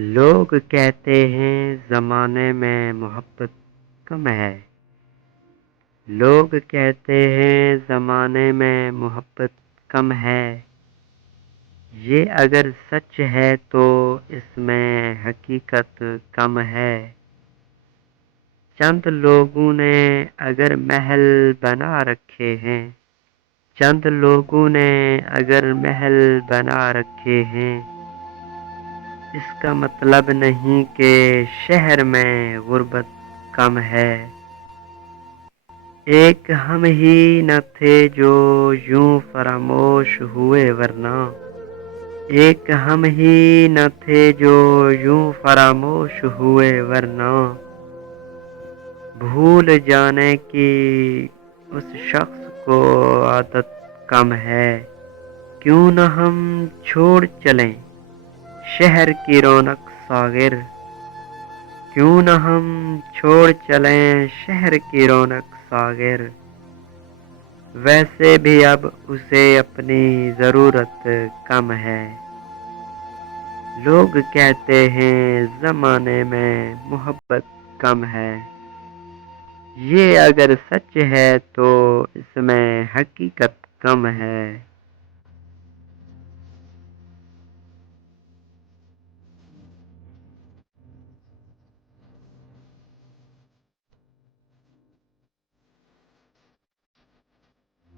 لوگ کہتے ہیں زمانے میں محبت کم ہے۔ لوگ کہتے ہیں زمانے میں محبت کم ہے۔ یہ اگر سچ ہے تو اس میں حقیقت کم ہے۔ چند لوگوں نے اگر محل بنا رکھے ہیں، چند لوگوں نے اگر محل بنا رکھے ہیں، اس کا مطلب نہیں کہ شہر میں غربت کم ہے۔ ایک ہم ہی نہ تھے جو یوں فراموش ہوئے ورنہ، ایک ہم ہی نہ تھے جو یوں فراموش ہوئے ورنہ، بھول جانے کی اس شخص کو عادت کم ہے۔ کیوں نہ ہم چھوڑ چلیں شہر کی رونق ساغر، کیوں نہ ہم چھوڑ چلیں شہر کی رونق ساغر، ویسے بھی اب اسے اپنی ضرورت کم ہے۔ لوگ کہتے ہیں زمانے میں محبت کم ہے۔ یہ اگر سچ ہے تو اس میں حقیقت کم ہے۔